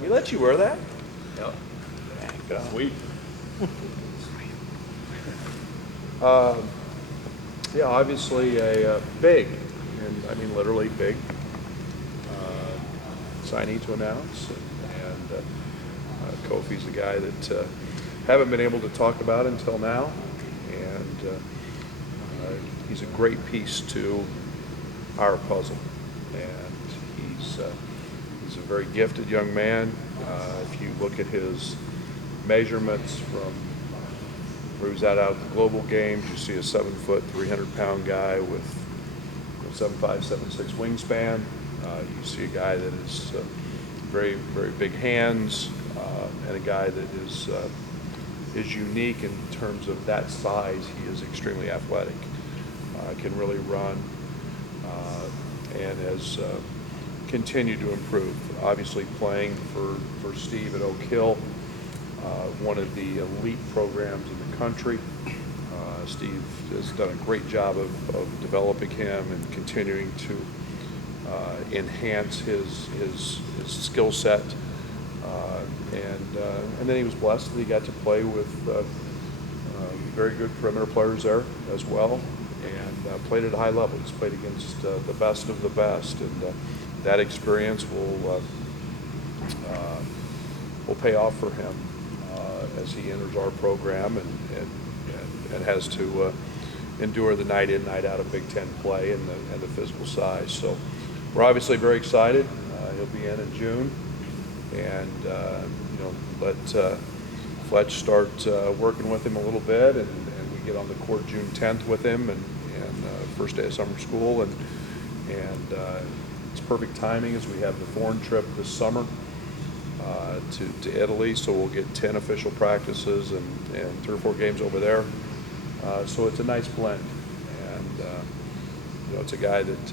He let you wear that? Yep. Yeah. Sweet. Yeah, obviously a big, and I mean literally big, signee to announce. And Kofi's the guy that haven't been able to talk about until now. And he's a great piece to our puzzle. And he's a very gifted young man. If you look at his measurements from where he was out the global games, you see a 7-foot, 300-pound guy with 7'5", 7'6" wingspan. You see a guy that is very, very big hands, and a guy that is unique in terms of that size. He is extremely athletic, can really run, and has continued to improve. Obviously playing for Steve at Oak Hill, one of the elite programs in the country. Steve has done a great job of developing him and continuing to enhance his skill set. And then he was blessed that he got to play with very good perimeter players there as well, and played at a high level. He's played against the best of the best, and that experience will pay off for him as he enters our program and has to endure the night in, night out of Big Ten play and the physical size. So we're obviously very excited. He'll be in June, and let Fletch start working with him a little bit, and we get on the court June 10th with him, and first day of summer school, and it's perfect timing as we have the foreign trip this summer to Italy, so we'll get 10 official practices and 3 or 4 games over there. So it's a nice blend, and it's a guy that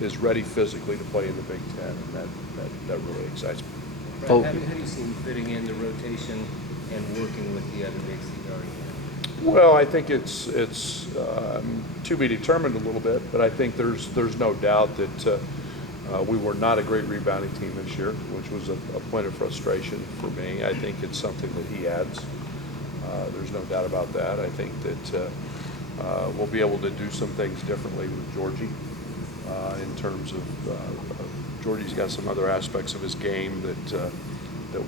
is ready physically to play in the Big Ten, and that really excites me. Brad, how do you see him fitting in the rotation and working with the other bigs that you already have? Well, I think it's to be determined a little bit, but I think there's no doubt that we were not a great rebounding team this year, which was a point of frustration for me. I think it's something that he adds. There's no doubt about that. I think that we'll be able to do some things differently with Georgie in terms of Georgie's got some other aspects of his game that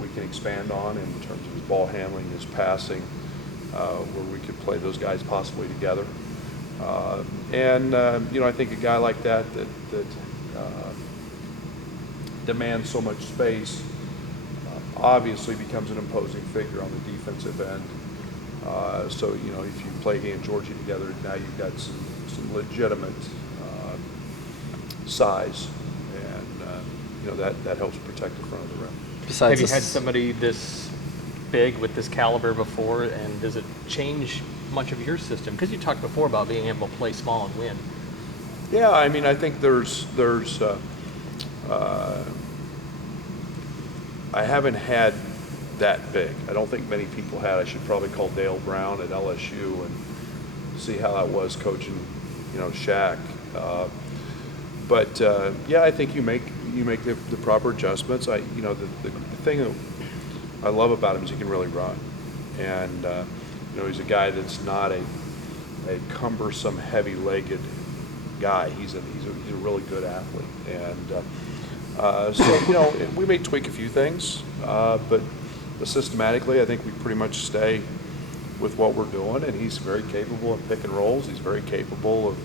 we can expand on in terms of his ball handling, his passing, where we could play those guys possibly together. I think a guy like that demands so much space obviously becomes an imposing figure on the defensive end. So if you play he and Georgie together, now you've got some legitimate size, and that helps protect the front of the rim. Have you had somebody this big with this caliber before, and does it change much of your system? Because you talked before about being able to play small and win. Yeah, I mean, I think there's I haven't had that big. I don't think many people had. I should probably call Dale Brown at LSU and see how that was coaching, Shaq. But I think you make the proper adjustments. The thing that I love about him is he can really run, and he's a guy that's not a cumbersome, heavy-legged guy. He's a really good athlete, and so we may tweak a few things, but systematically, I think we pretty much stay with what we're doing. And he's very capable of pick and rolls. He's very capable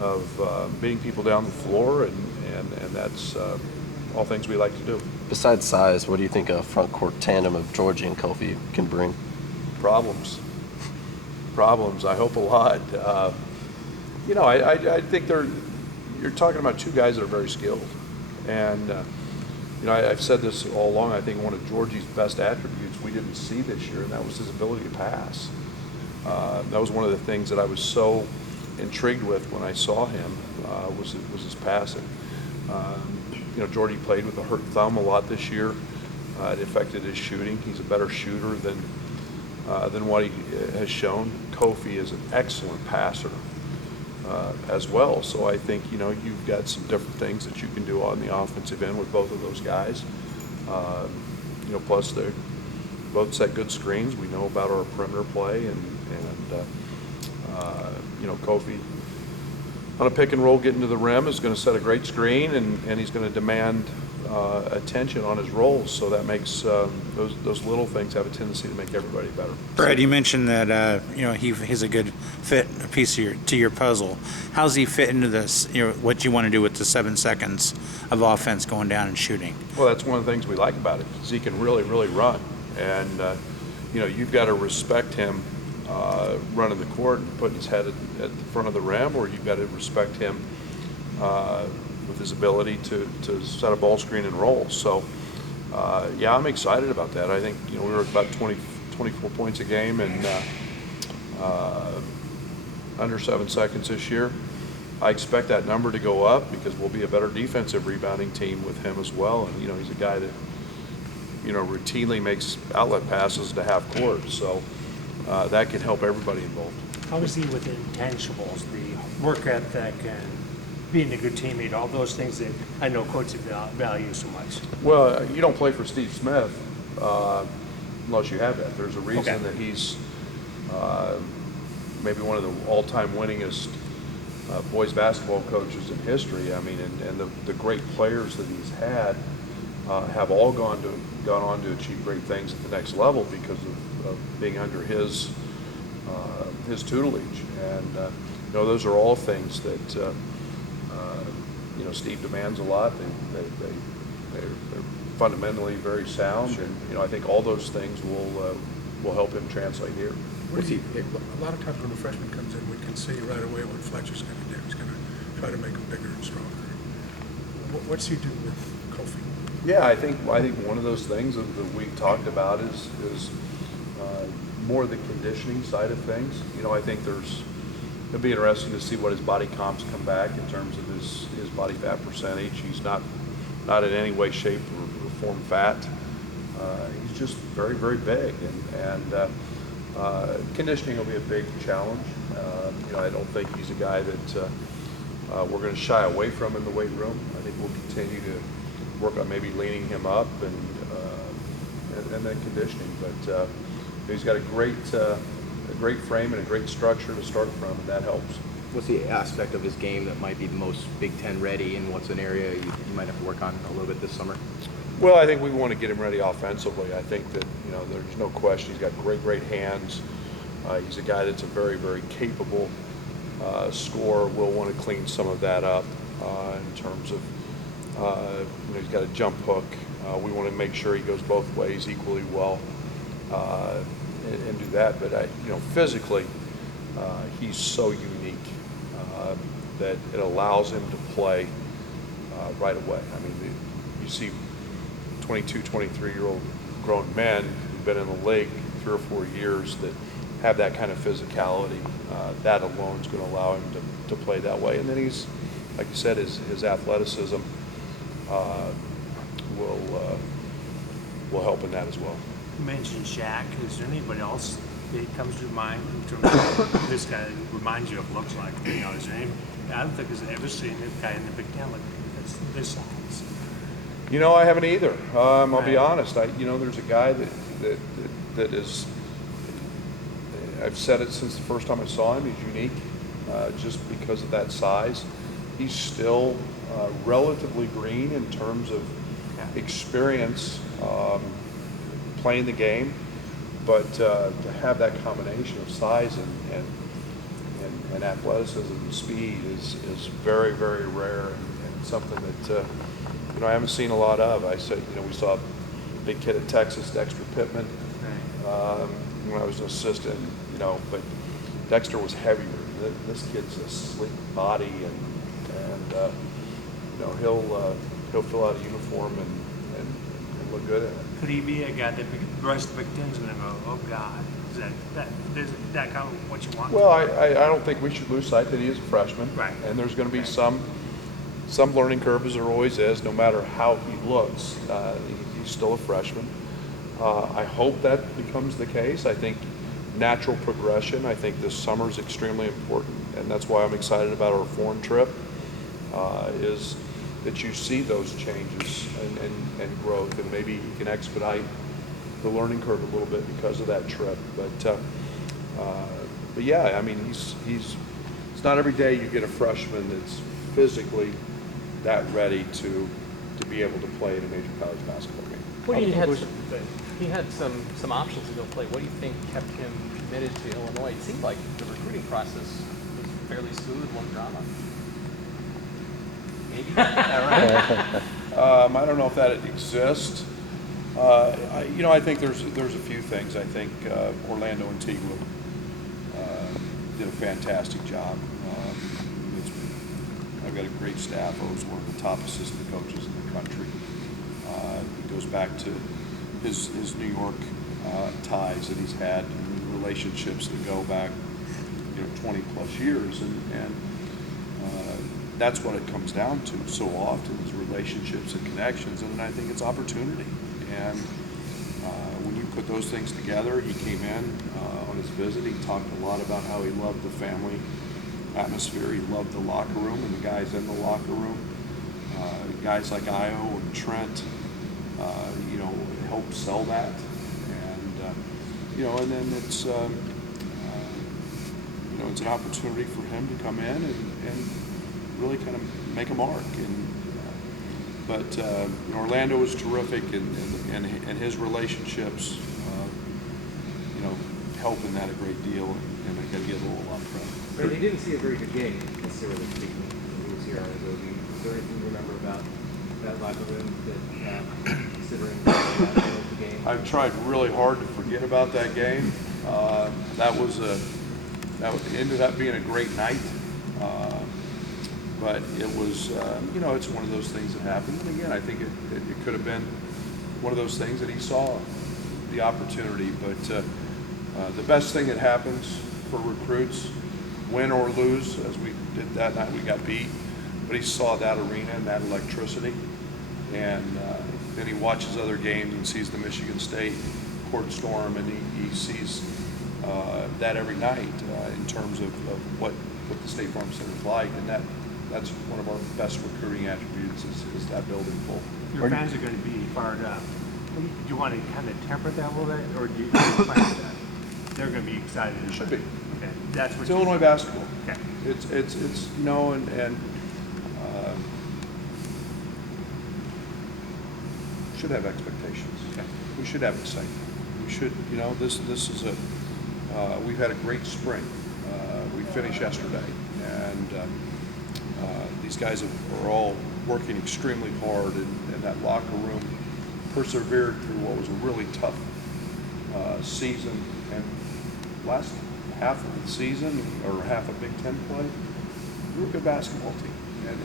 of beating people down the floor, and that's all things we like to do. Besides size, what do you think a front court tandem of Georgie and Kofi can bring? Problems. I hope a lot. I think you're talking about 2 guys that are very skilled, and I've said this all along. I think one of Georgie's best attributes we didn't see this year, and that was his ability to pass. That was one of the things that I was so intrigued with when I saw him was his passing. Georgie played with a hurt thumb a lot this year. It affected his shooting. He's a better shooter than what he has shown. Kofi is an excellent passer as well. So I think you've got some different things that you can do on the offensive end with both of those guys. You know, plus they both set good screens. We know about our perimeter play, and you know, Kofi on a pick and roll getting to the rim is going to set a great screen, and he's going to demand attention on his rolls. So that makes those little things have a tendency to make everybody better. Brad, you mentioned that you know he's a good fit, a piece to your puzzle. How's he fit into this? You know what you want to do with the 7 seconds of offense going down and shooting. Well, that's one of the things we like about it, because he can really run, and you know, you've got to respect him running the court and putting his head at the front of the rim, or you've got to respect him with his ability to set a ball screen and roll. So yeah, I'm excited about that. I think, you know, we were at about 24 points a game and under 7 seconds this year. I expect that number to go up because we'll be a better defensive rebounding team with him as well. And, you know, he's a guy that, you know, routinely makes outlet passes to half court. So that can help everybody involved. How is he with intangibles, the work ethic and being a good teammate, all those things that I know coaches value so much? Well, you don't play for Steve Smith unless you have that. There's a reason Okay. that he's maybe one of the all-time winningest boys basketball coaches in history. I mean, and the great players that he's had have all gone on to achieve great things at the next level because of being under his tutelage. And you know, those are all things that you know, Steve demands a lot. They're fundamentally very sound, and you know, I think all those things will help him translate here. What do you, a lot of times when a freshman comes in, we can see right away what Fletcher's going to do. He's going to try to make him bigger and stronger. What's he do with Kofi? Yeah, I think one of those things that we talked about is more the conditioning side of things. You know, I think it'll be interesting to see what his body comps come back in terms of his body fat percentage. He's not in any way, shape, or form fat. He's just very big, and conditioning will be a big challenge. You know, I don't think he's a guy that we're going to shy away from in the weight room. I think we'll continue to work on maybe leaning him up and then conditioning. But he's got a great frame and a great structure to start from, and that helps. What's the aspect of his game that might be the most Big Ten ready, and what's an area you might have to work on a little bit this summer? Well, I think we want to get him ready offensively. I think that, you know, there's no question he's got great hands. He's a guy that's a very capable scorer. We'll want to clean some of that up in terms of, you know, he's got a jump hook. We want to make sure he goes both ways equally well and do that. But you know, physically, he's so unique that it allows him to play right away. I mean, you see 22, 23-year-old grown men who've been in the league 3 or 4 years that have that kind of physicality. That alone is going to allow him to play that way. And then he's, like you said, his athleticism will help in that as well. You mentioned Shaq. Is there anybody else that comes to mind in terms of what this guy reminds you of, looks like? You know, is there any, I don't think I've ever seen a guy in the Big Ten like this size. You know, I haven't either. I'll be Right. honest. You know, there's a guy that is, I've said it since the first time I saw him, he's unique just because of that size. He's still relatively green in terms of experience playing the game, but to have that combination of size and athleticism and speed is very rare, and something that you know, I haven't seen a lot of. I said, you know, we saw a big kid at Texas, Dexter Pittman, when I was an assistant, you know, but Dexter was heavier. This kid's a sleek body, and you know, he'll fill out a uniform and look good in it. Could he be a guy that the rest of the Big Ten's going to go, oh God, is that kind of what you want? Well, I don't think we should lose sight that he is a freshman, Right. and there's going to be some learning curve, as there always is, no matter how he looks. He's still a freshman. I hope that becomes the case. I think natural progression. I think this summer is extremely important, and that's why I'm excited about our foreign trip. Is that you see those changes and growth, and maybe he can expedite the learning curve a little bit because of that trip. But yeah, I mean, it's not every day you get a freshman that's physically that ready to be able to play in a major college basketball game. Well, he had some options to go play. What do you think kept him committed to Illinois? It seemed like the recruiting process was fairly smooth, no drama. Maybe. I don't know if that exists. I think there's a few things. I think Orlando Antigua did a fantastic job. I've got a great staff. I was one of the top assistant coaches in the country. It goes back to his New York ties that he's had, and relationships that go back 20 plus years, and that's what it comes down to so often, is relationships and connections, and I think it's opportunity. And when you put those things together, he came in on his visit, he talked a lot about how he loved the family atmosphere, he loved the locker room and the guys in the locker room. Guys like Io and Trent, help sell that, and then it's it's an opportunity for him to come in and really kind of make a mark. But Orlando was terrific, and his relationships, help in that a great deal, and I got to give a lot of credit. But he didn't see a very good game, necessarily speaking, when he was here on his OB. Is there anything you remember about that locker room that, considering the game? I've tried really hard to forget about that game. That ended up being a great night. But it was, it's one of those things that happened. And again, I think it could have been one of those things that he saw the opportunity. But the best thing that happens for recruits, win or lose, as we did that night, we got beat. But he saw that arena and that electricity. And then he watches other games and sees the Michigan State court storm, and he sees that every night in terms of what the State Farm Center is like. And that's one of our best recruiting attributes is that building full. Your fans are going to be fired up. Do you want to kind of temper that a little bit, or do you plan that? They're going to be excited. It should be. Okay, that's what It's Illinois basketball. Okay. It's and should have expectations. Okay. We should have excitement. We should, this is we've had a great spring. We finished yesterday, and these guys are all working extremely hard, and that locker room persevered through what was a really tough season. And last half of the season, or half of Big Ten play, we were a good basketball team,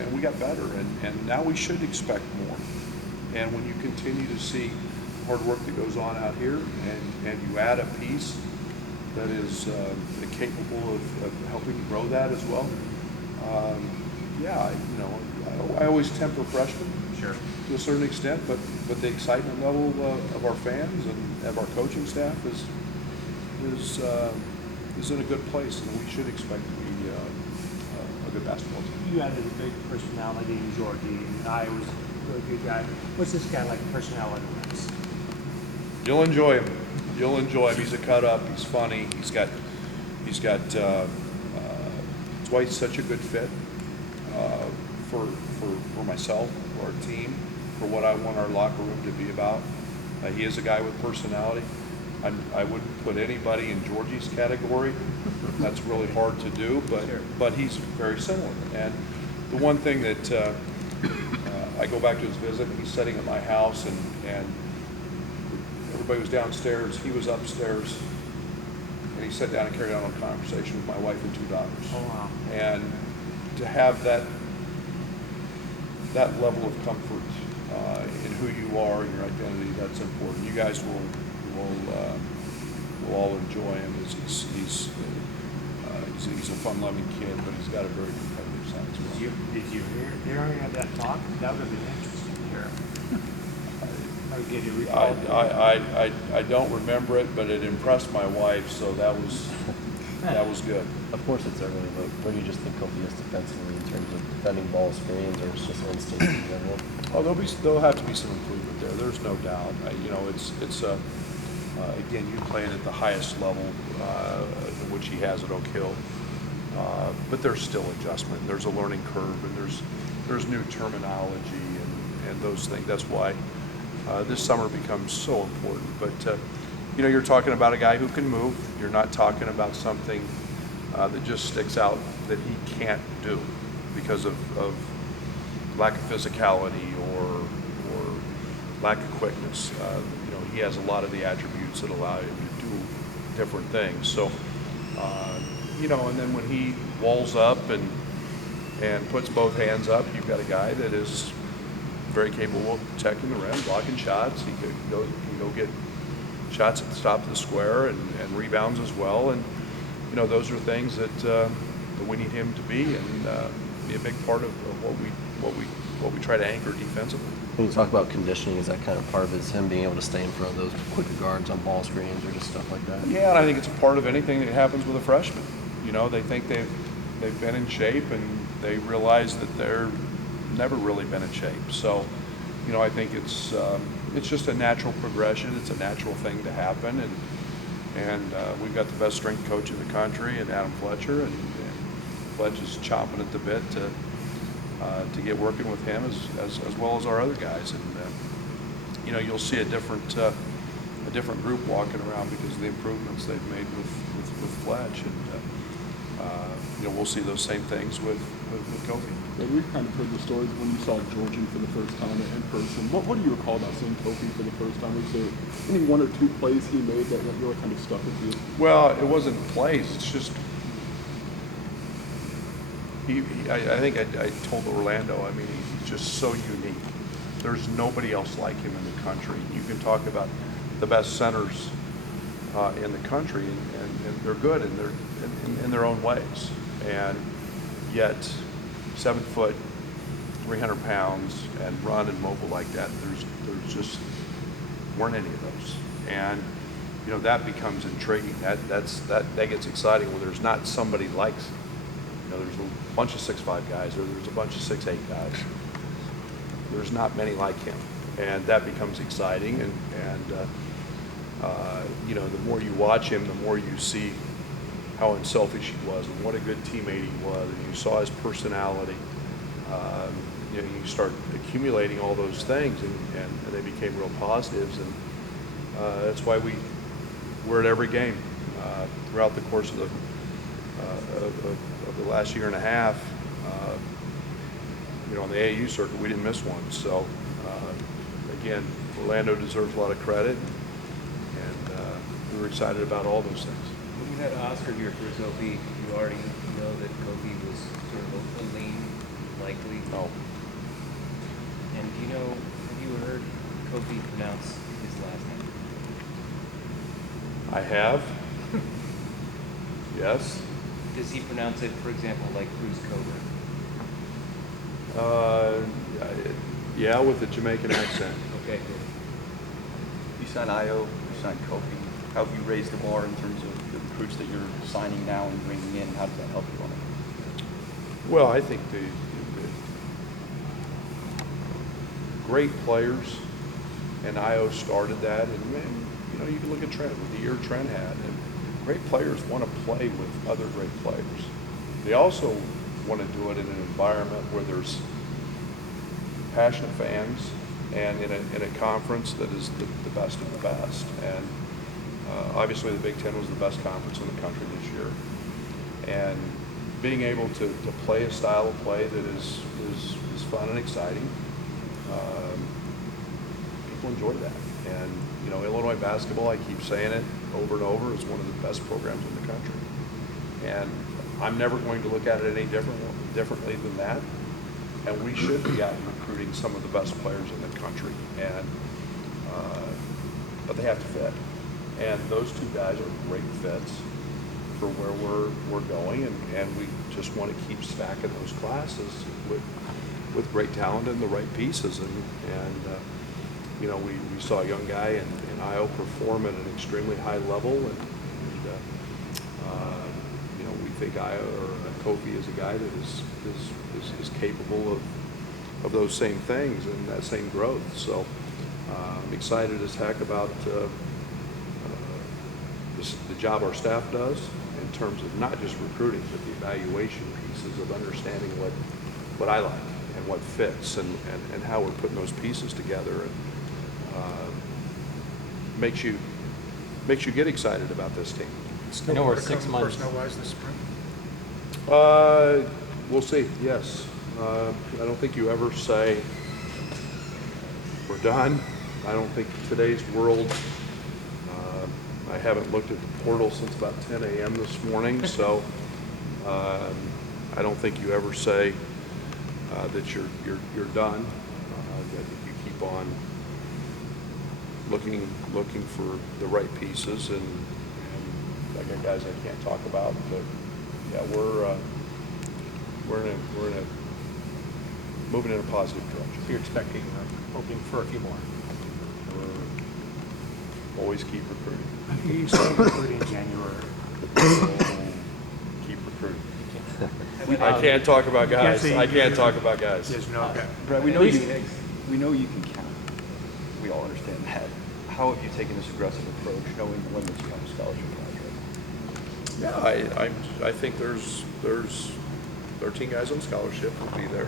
and we got better, and now we should expect more. And when you continue to see hard work that goes on out here, and you add a piece that is capable of helping grow that as well, I always temper freshmen, Sure. to a certain extent, but the excitement level of our fans and of our coaching staff is in a good place, and we should expect to be a good basketball team. You added a big personality in Georgie, and I was a really good guy. What's this guy like personality-wise? You'll enjoy him. You'll enjoy him. He's a cut up. He's funny. He's got. That's why he's such a good fit for myself, for our team, for what I want our locker room to be about. He is a guy with personality. I wouldn't put anybody in Georgie's category. That's really hard to do, but he's very similar. And the one thing that I go back to his visit, he's sitting at my house, and everybody was downstairs, he was upstairs, and he sat down and carried on a conversation with my wife and 2 daughters. Oh, wow. And to have that level of comfort in who you are and your identity, that's important. You guys will all enjoy him. He's a fun-loving kid, but he's got a very competitive side as well. Did you hear any of that talk? That would have been interesting to hear. Did you recall? I don't remember it, but it impressed my wife, so that was that was good. Of course it's early, but where do you just think Kofi is defensively in terms of defending ball screens, or it's just instinct in general? Oh, there'll have to be some improvement there. There's no doubt. Again, you playing at the highest level, in which he has at Oak Hill, but there's still adjustment. There's a learning curve, and there's new terminology and those things. That's why this summer becomes so important. But you're talking about a guy who can move. You're not talking about something that just sticks out that he can't do because of lack of physicality or lack of quickness. He has a lot of the attributes that allow him to do different things. So, and then when he walls up and puts both hands up, you've got a guy that is very capable of protecting the rim, blocking shots. He can go get shots at the top of the square and rebounds as well. And those are things that we need him to be and be a big part of what we try to anchor defensively. When you talk about conditioning, is that kind of part of it, is him being able to stay in front of those quicker guards on ball screens or just stuff like that? Yeah, and I think it's a part of anything that happens with a freshman. They think they've been in shape and they realize that they're never really been in shape. So, I think it's just a natural progression. It's a natural thing to happen, and we've got the best strength coach in the country, and Adam Fletcher, and Fletch is chomping at the bit to get working with him as well as our other guys. And you'll see a different group walking around because of the improvements they've made with Fletch, and we'll see those same things with Kofi. And we've kind of heard the stories when you saw Georgie for the first time in person. What do you recall about seeing Kofi for the first time? Was there any one or two plays he made that really kind of stuck with you? Well, it wasn't plays. It's just I think I told Orlando, he's just so unique. There's nobody else like him in the country. You can talk about the best centers in the country, and they're good and they're in their own ways. And yet, 7 foot, 300 pounds, and run and mobile like that, there's just weren't any of those. And that becomes intriguing. That gets exciting when there's not somebody like. There's a bunch of 6'5" guys, or there's a bunch of 6'8" guys. There's not many like him, and that becomes exciting. And the more you watch him, the more you see how unselfish he was, and what a good teammate he was, and you saw his personality. You start accumulating all those things, and they became real positives, and that's why we're at every game throughout the course of the last year and a half. On the AAU circuit, we didn't miss one. So again, Orlando deserves a lot of credit, and we were excited about all those things. When you had Oscar here for Kofi, you already know that Kofi was sort of a lean, likely. Oh. And have you heard Kofi pronounce his last name? I have. Yes. Does he pronounce it, for example, like Bruce Coburn? Yeah, with a Jamaican accent. Okay. You signed Io, you signed Kofi. How have you raised the bar in terms of the recruits that you're signing now and bringing in? How does that help you on it? Well, I think the great players, and Io started that, and you can look at Trent, with the year Trent had, and great players want to play with other great players. They also want to do it in an environment where there's passionate fans and in a conference that is the best of the best. And obviously the Big Ten was the best conference in the country this year. And being able to play a style of play that is fun and exciting, people enjoy that. And Illinois basketball, I keep saying it over and over, is one of the best programs in the country. And I'm never going to look at it any differently than that. And we should be out recruiting some of the best players in the country. And but they have to fit. And those two guys are great fits for where we're going, and we just want to keep stacking those classes with great talent and the right pieces. And we saw a young guy in Io perform at an extremely high level, and think Kofi is a guy that is capable of those same things and that same growth. So I'm excited as heck about the job our staff does in terms of not just recruiting, but the evaluation pieces of understanding what I like and what fits and how we're putting those pieces together. And makes you get excited about this team. I know we're 6 months. Personnel-wise this spring? We'll see. Yes, I don't think you ever say we're done. I don't think today's world. I haven't looked at the portal since about 10 a.m. this morning, so I don't think you ever say that you're done. I think you keep on looking for the right pieces, and I got guys I can't talk about, but yeah, we're moving in a positive direction. So you're expecting, hoping for a few more. We're always keep recruiting. You started recruiting in January. Keep recruiting. I can't talk about guys. I can't talk about guys. There's no, Brett, we know you can count. We all understand that. How have you taken this aggressive approach, knowing the limits you have a scholarship project? Yeah, I think there's 13 guys on scholarship will be there,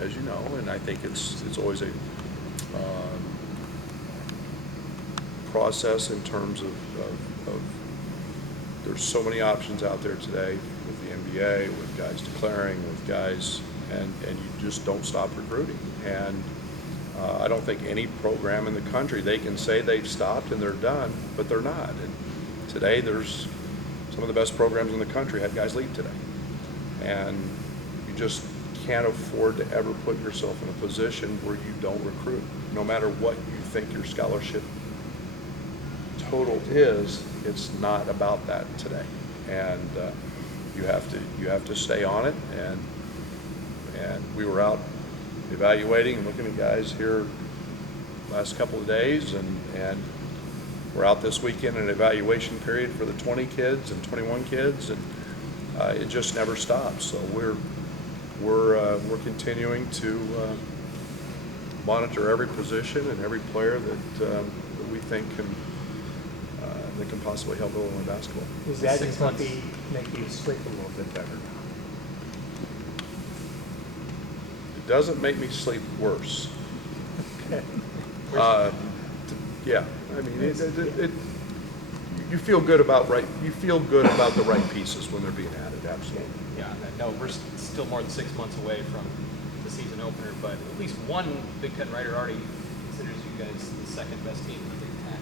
as you know, and I think it's always a process in terms of there's so many options out there today with the NBA, with guys declaring, with guys, and you just don't stop recruiting. And I don't think any program in the country, they can say they've stopped and they're done, but they're not. And today there's some of the best programs in the country had guys leave today. And you just can't afford to ever put yourself in a position where you don't recruit. No matter what you think your scholarship total is, it's not about that today. And you have to stay on it. And we were out evaluating and looking at guys here last couple of days, and we're out this weekend in an evaluation period for the 20 kids and 21 kids, and it just never stops. So we're continuing to monitor every position and every player that we think can possibly help Illinois basketball. Does that 6 months. make you sleep a little bit better? It doesn't make me sleep worse. Yeah, I mean, you feel good about the right pieces when they're being added. Absolutely. Yeah, no, we're still more than 6 months away from the season opener, but at least one Big Ten writer already considers you guys the second best team in the Big Ten.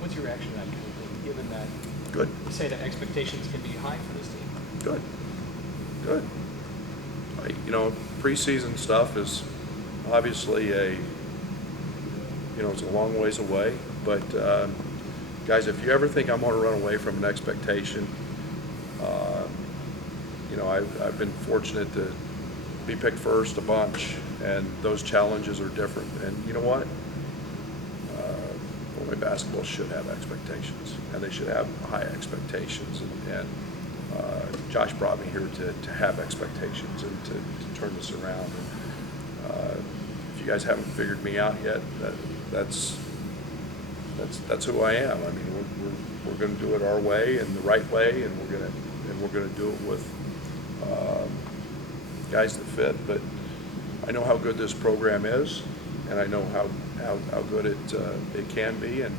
What's your reaction to that kind of thing, given that Good. you say that expectations can be high for this team? Good. Preseason stuff is obviously it's a long ways away, but guys, if you ever think I'm going to run away from an expectation, I've been fortunate to be picked first a bunch, and those challenges are different. And you know what? Illinois basketball should have expectations, and they should have high expectations. And Josh brought me here to have expectations and to turn this around. And, if you guys haven't figured me out yet, that's who I am. I mean, we're going to do it our way and the right way, and we're going to do it with guys that fit. But I know how good this program is, and I know how good it can be, and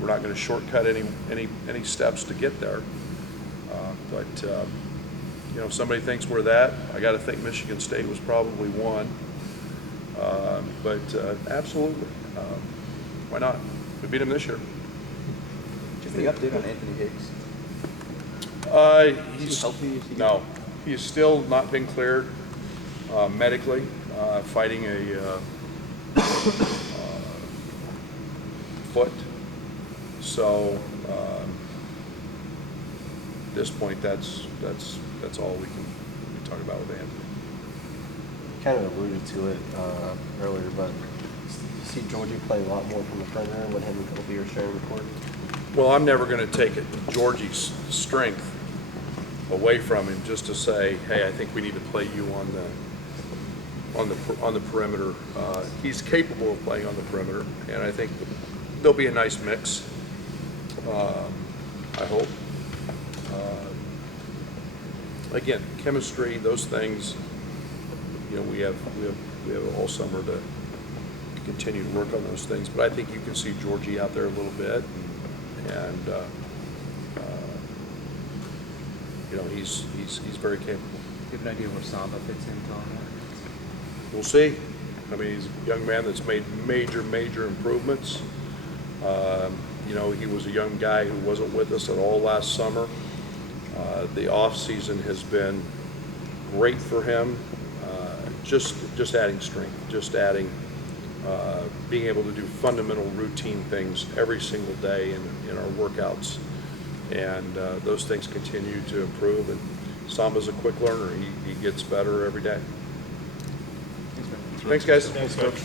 we're not going to shortcut any steps to get there. But if somebody thinks we're that, I got to think Michigan State was probably one. But absolutely, why not? We beat them this year. Do you have any update on Anthony Higgs? He's healthy? No, he's still not been cleared medically, fighting a foot. So at this point, that's all we can talk about with Anthony. Kind of alluded to it earlier, but you see Georgie play a lot more from the perimeter when him and Kofi are sharing the court. Well, I'm never going to take Georgie's strength away from him just to say, hey, I think we need to play you on the perimeter. He's capable of playing on the perimeter, and I think there'll be a nice mix. I hope. Again, chemistry, those things. You know, we have all summer to continue to work on those things. But I think you can see Georgie out there a little bit, and you know, he's very capable. Do you have an idea where Samba fits into all that? We'll see. I mean, he's a young man that's made major improvements. You know, he was a young guy who wasn't with us at all last summer. The off season has been great for him. Just adding strength, just adding, being able to do fundamental routine things every single day in our workouts. And those things continue to improve. And Samba's a quick learner. He gets better every day. Thanks, guys. Thanks, Coach.